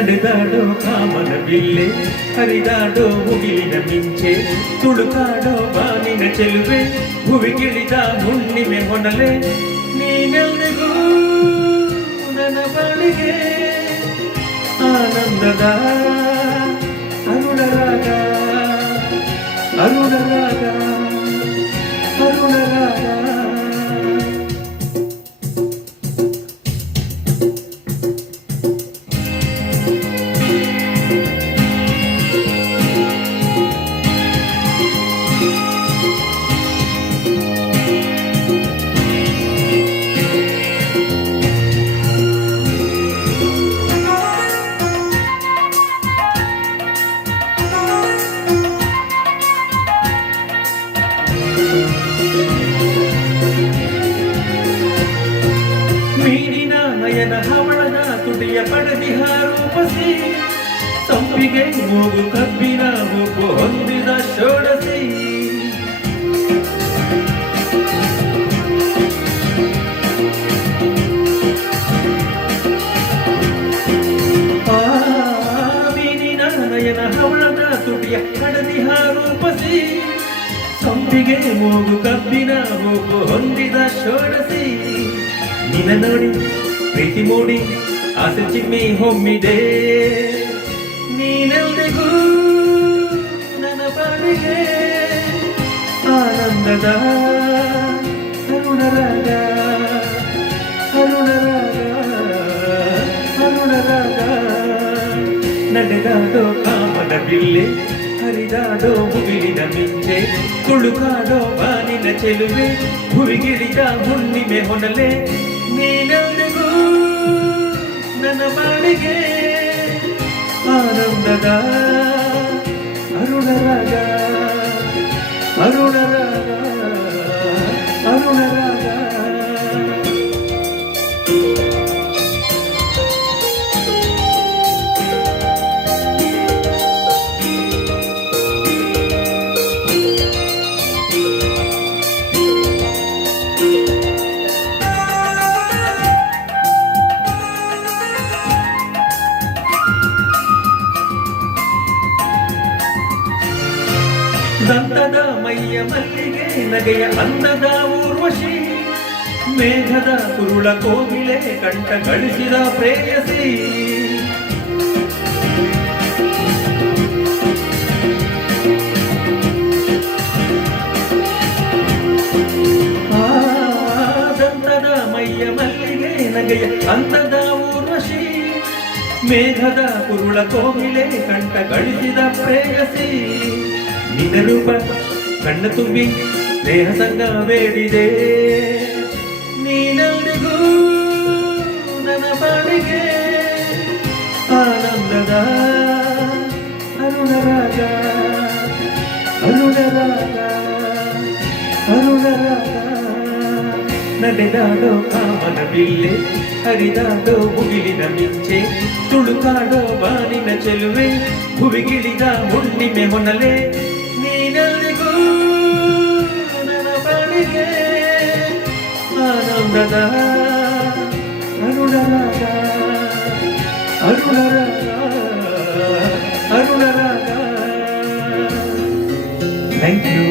ನಡೆದಾಡೋ ಕಾಮನ ಬಿಲ್ಲೆ ಹರಿದಾಡೋ ಮುಗಿಲಿನ ಮಿಂಚೆ ತುಳುಕಾಡೋ ಬಾನಿನ ಚೆಲುವೆ ಭುವಿಗಿಳಿದ ಹುಣ್ಣಿಮೆ ಹೊನಲೆ ನೀನೆಲ್ರಿಗೂ ನನ್ನ ಬಾಳಿಗೆ ಆನಂದದ ಅರುಣರಾಗ ಅರುಣರಾಗ ಅರುಣರಾಗ ಮೀನಿನ ನಯನ ಹವಳದ ತುಟಿಯ ಪಡೆದಿಹ ರೂಪಸಿ ಸಂಪಿಗೆ ಮೂಗು ಕಬ್ಬಿನ ಮೂಗು ಹೊಂದಿದ ಷೋಡಸಿ ಮೀನಿನ ನಯನ ಹವಳದ ತುಟಿಯ ಪಡೆದಿಹ ರೂಪಸಿ ಸಂಪಿಗೆ ಮೂಗು ಕಬ್ಬಿನ ಮೂಗು ಹೊಂದಿದ ಷೋಡಸಿ ನಿನ್ನ ನೋಡಿ ಪ್ರೀತಿ ಮೂಡಿ ಆಸೆ ಚಿಮ್ಮಿ ಹೊಮ್ಮಿದೆ ನೀನೆಲ್ರಿಗೂ ನನ್ನ ಬಾಳಿಗೆ ಆನಂದದ ಅರುಣರಾಗ ಅರುಣರಾಗ ಅರುಣರಾಗ ನಡೆದಾಡೋ ಕಾಮನ ಬಿಲ್ಲೆ ಹರಿದಾಡೋ ಮುಗಿಲಿನ ಮಿಂಚೆ ತುಳುಕಾಡೋ ಬಾನಿನ ಚೆಲುವೆ ಭುವಿಗಿಳಿದ ಹುಣ್ಣಿಮೆ ಹೊನಲೆ ನೀನೆಲ್ರಿಗೂ ನನ್ನ ಬಾಳಿಗೆ ಆನಂದದ ಅರುಣರಾಗ ಅರುಣರಾಗ ಅರುಣರಾಗ ದಂತದ ಮೈಯ ಮಲ್ಲಿಗೆ ನಗೆಯ ಅಂದದ ಊರ್ವಶಿ ಮೇಘದ ಕುರುಳ ಕೋಗಿಲೆ ಕಂಠ ಗಳಿಸಿದ ಪ್ರೇಯಸಿ ದಂತದ ಮೈಯ ಮಲ್ಲಿಗೆ ನಗೆಯ ಅಂದದ ಊರ್ವಶಿ ಮೇಘದ ಕುರುಳ ಕೋಗಿಲೆ ಕಂಠ ಗಳಿಸಿದ ಪ್ರೇಯಸಿ ನಿನ್ನ ರೂಪ ಕಣ್ಣ ತುಂಬಿ ಸ್ನೇಹ ಸಂಗ ಬೇಡಿದೆ ನೀನೆಲ್ರಿಗೂ ನನ್ನ ಬಾಳಿಗೆ ಆನಂದದ ಅರುಣರಾಗ ಅರುಣರಾಗ ಅರುಣರಾಗ ನಡೆದಾಡೋ ಕಾಮನ ಬಿಲ್ಲೆ ಹರಿದಾಡೋ ಮುಗಿಲಿನ ಮಿಂಚೆ ತುಳುಕಾಡೋ ಬಾನಿನ ಚೆಲುವೆ ಭುವಿಗಿಳಿದ ಹುಣ್ಣಿಮೆ ಹೊನಲೆ ನೀನೆಲ್ರಿಗೂ ನನ್ನ ಬಾಳಿಗೆ ಆನಂದದ ಅರುಣರಾಗ ಅರುಣರಾಗ ಅರುಣರಾಗ ಥ್ಯಾಂಕ್ ಯು.